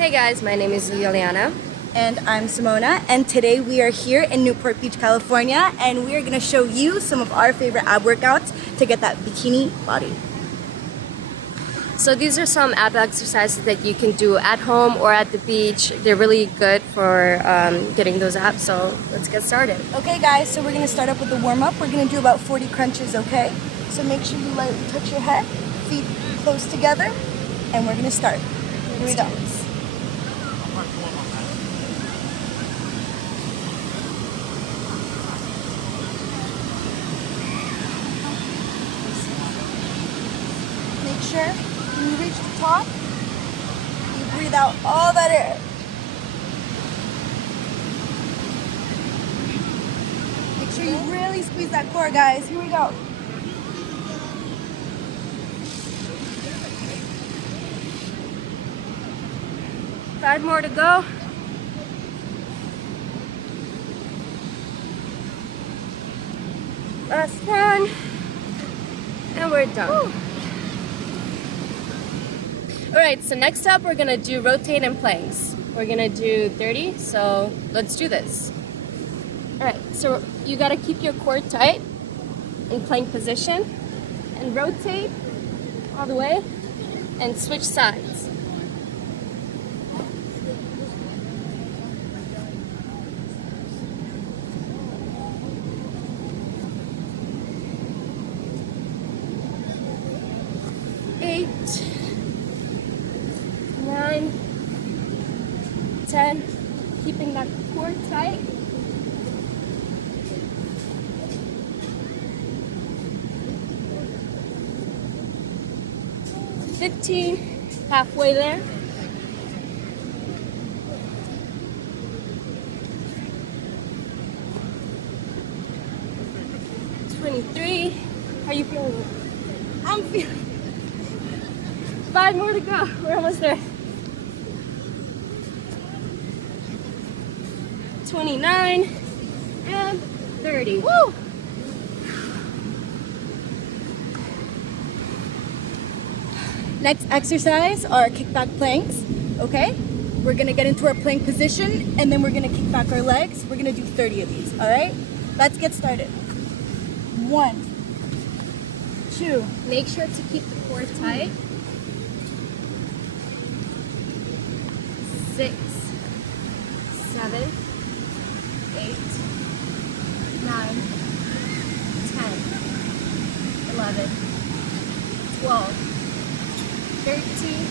Hey guys, my name is Juliana. And I'm Simona, and today we are here in Newport Beach, California, and we are going to show you some of our favorite ab workouts to get that bikini body. So these are some ab exercises that you can do at home or at the beach. They're really good for getting those abs, so let's get started. Okay guys, so we're going to start up with the warm-up. We're going to do about 40 crunches, okay? So make sure you lightly touch your head, feet close together, and we're going to start. Here we go. Make sure when you reach the top, you breathe out all that air. Make sure you really squeeze that core, guys. Here we go. Five more to go. Last one. And we're done. Woo. Alright, so next up we're gonna do rotate and planks. We're gonna do 30, so let's do this. Alright, so you gotta keep your core tight in plank position and rotate all the way and switch sides. Eight, 9, 10, keeping that core tight. 15, halfway there. 23, how are you feeling? I'm feeling. 5 more to go, we're almost there. 29 and 30. Woo! Next exercise are kickback planks, okay? We're gonna get into our plank position and then we're gonna kick back our legs. We're gonna do 30 of these, all right? Let's get started. 1, 2. Make sure to keep the core tight. 6, 7, 8, 9, 10, 11, 12, 13,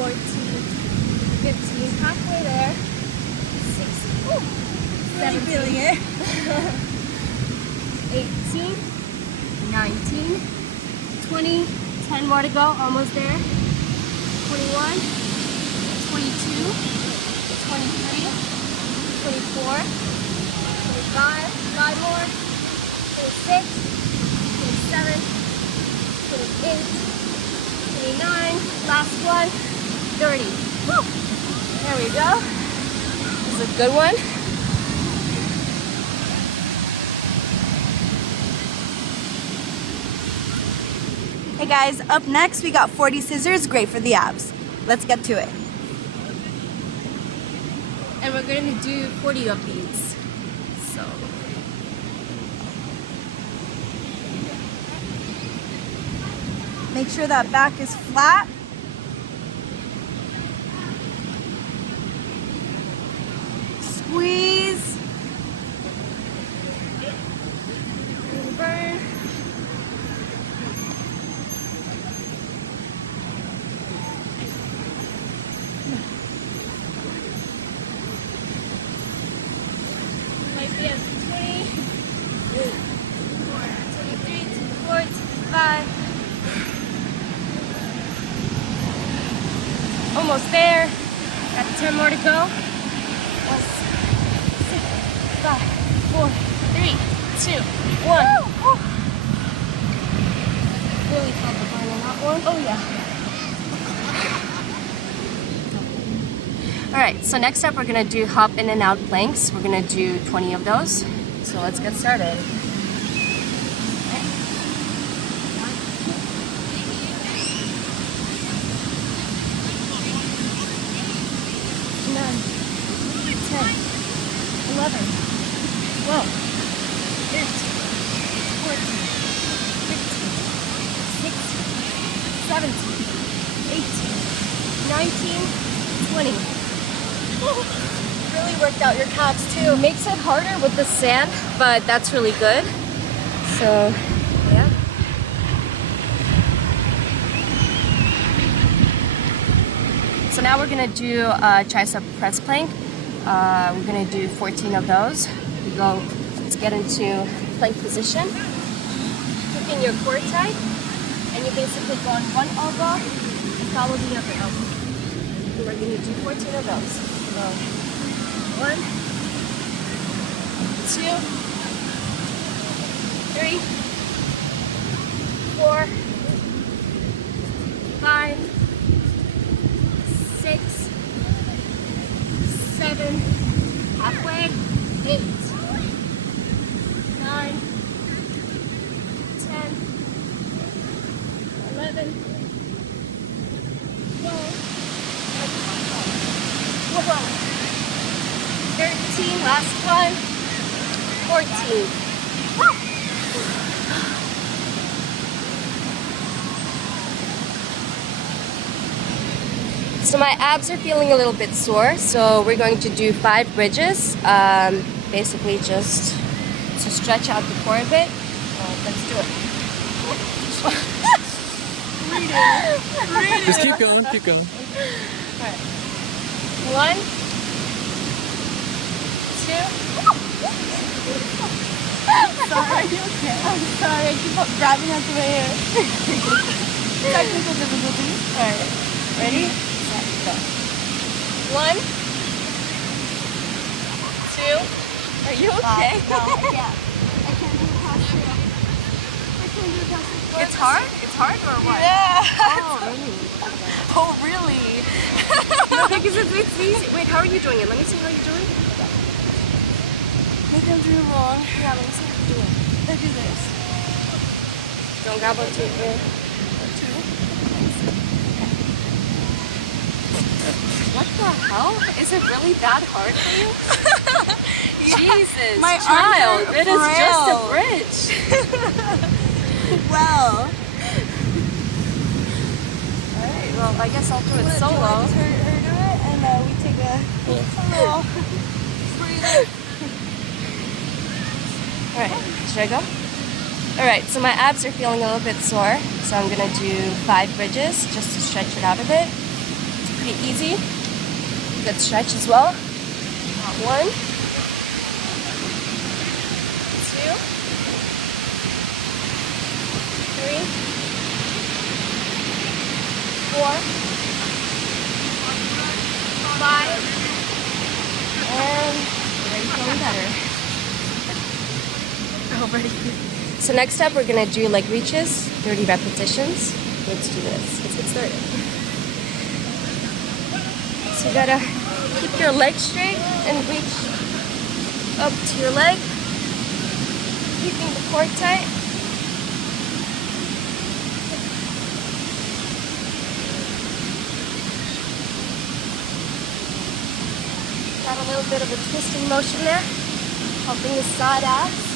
14, 15, halfway there, 16, 17, Feeling it. 18, 19, 20, 10 more to go, almost there, 21, 22, 23, 24, 25, 5 more, 26, 27, 28, 29, last one, 30. Woo. There we go. This is a good one. Hey guys, up next we got 40 scissors, great for the abs. Let's get to it. And we're going to do 40 of these. So. Make sure that back is flat. Squeeze. Burn. Might be at 20, 23, 24, 25. Almost there. Got 10 more to go. 6, 5, 4, 3, 2, 1. Really felt the burn on that one. Oh yeah. Alright, so next up we're going to do hop in and out planks. We're going to do 20 of those. So let's get started. 12, 13, 14, 15, 16, 17, 18, 19, 20. Really worked out your calves too. Makes it harder with the sand, but that's really good. So, yeah. So now we're gonna do a tricep press plank. We're gonna do 14 of those. Let's get into plank position. Keeping your core tight, and you basically go on one elbow and follow the other elbow. And we're gonna do 14 of those. So, 1, 2, 3, 4, 5, 6, 7, halfway, 8, 9, 10, 11, 12, 13, last one, 14. So my abs are feeling a little bit sore, so we're going to do 5 bridges, basically just to stretch out the core a bit. Let's do it. Just keep going, keep going. All right. 1, 2. Sorry, are you okay? I'm sorry, I keep on grabbing onto my hair. Technical difficulties. Alright. Ready? Set, go. 1, 2. Are you okay? No, I can't. I can't do past two. I can't do past two. It's hard? It's hard or what? Yeah. Oh, really? Oh, really? No, because it's easy. Wait, how are you doing it? Let me see how you're doing. Maybe I'm doing wrong. Yeah, let me see how you're doing. I do this. Don't grab onto your ear. What the hell? Is it really that hard for you? Jesus, My child, arms are it is just a frail. bridge. Well. Alright, well, I guess I'll do it Do solo. her do it, and we take a little breather. Alright, should I go? Alright, so my abs are feeling a little bit sore, so I'm gonna do 5 bridges just to stretch it out a bit. It's pretty easy. Good stretch as well. 1, 2, 3, 4, 5, and already feeling better. Already. So next up, we're gonna do leg reaches, 30 repetitions. Let's do this. Let's get started. So you gotta keep your leg straight and reach up to your leg, keeping the core tight. Got a little bit of a twisting motion there, helping the side abs.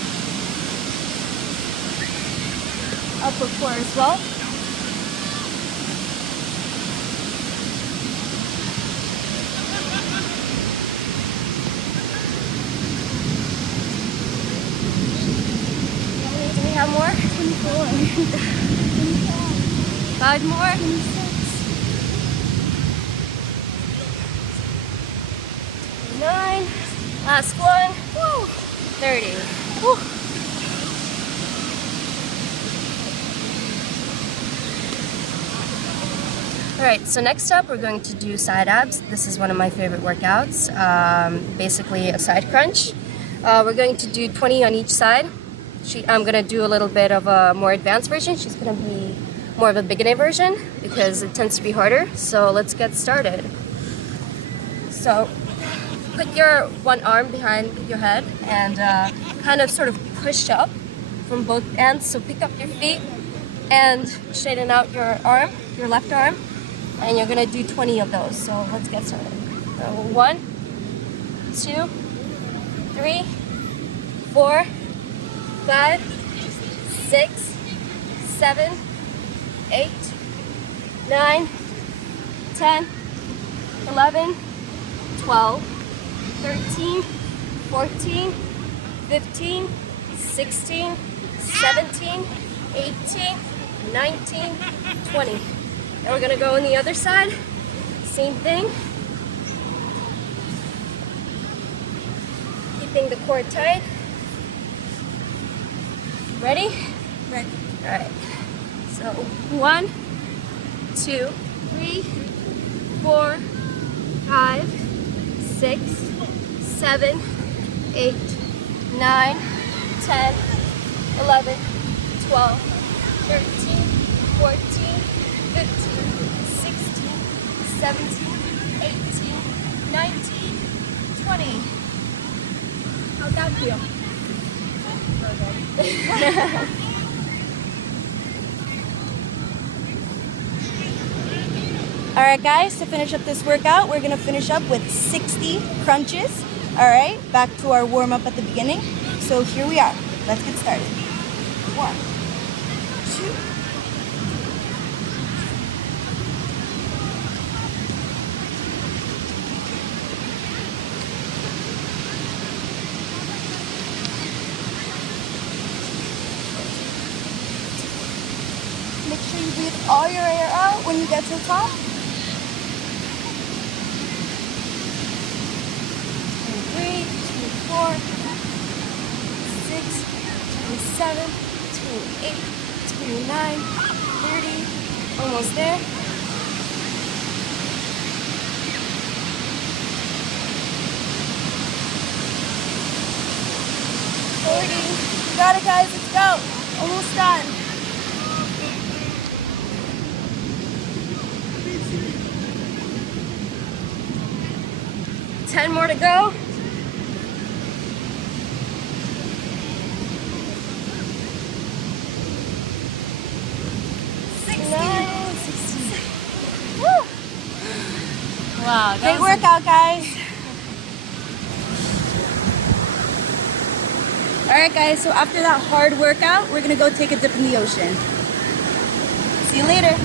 Upper core as well. Do we have more? 24. 5 more? 9. Last one. Woo. 30. Woo. Alright, so next up we're going to do side abs. This is one of my favorite workouts, basically a side crunch. We're going to do 20 on each side. I'm going to do a little bit of a more advanced version. She's going to be more of a beginner version because it tends to be harder. So let's get started. So put your one arm behind your head and kind of sort of push up from both ends. So pick up your feet and straighten out your arm, your left arm. And you're gonna do 20 of those. So let's get started. So 1, 2, 3, 4, 5, 6, 7, 8, 9, 10, 11, 12, 13, 14, 15, 16, 17, 18, 19, 20. And we're gonna go on the other side. Same thing. Keeping the core tight. Ready? Ready. All right. So 1, 2, 3, 4, 5, 6, 7, 8, 9, 10, 11, 12, 13, 14, 15, 16, 17, 18, 19, 20. How'd that feel? All right, guys, to finish up this workout, we're gonna finish up with 60 crunches. All right, back to our warm up at the beginning. So here we are. Let's get started. 1, 2. Make sure you breathe all your air out when you get to the top. 23, 24, 26, 27, 28, 29, 30. Almost there. 40. You got it, guys. Let's go. Almost done. Ten more to go. 9, 16. Woo! Wow, Great workout, guys. All right, guys, so after that hard workout, we're gonna go take a dip in the ocean. See you later.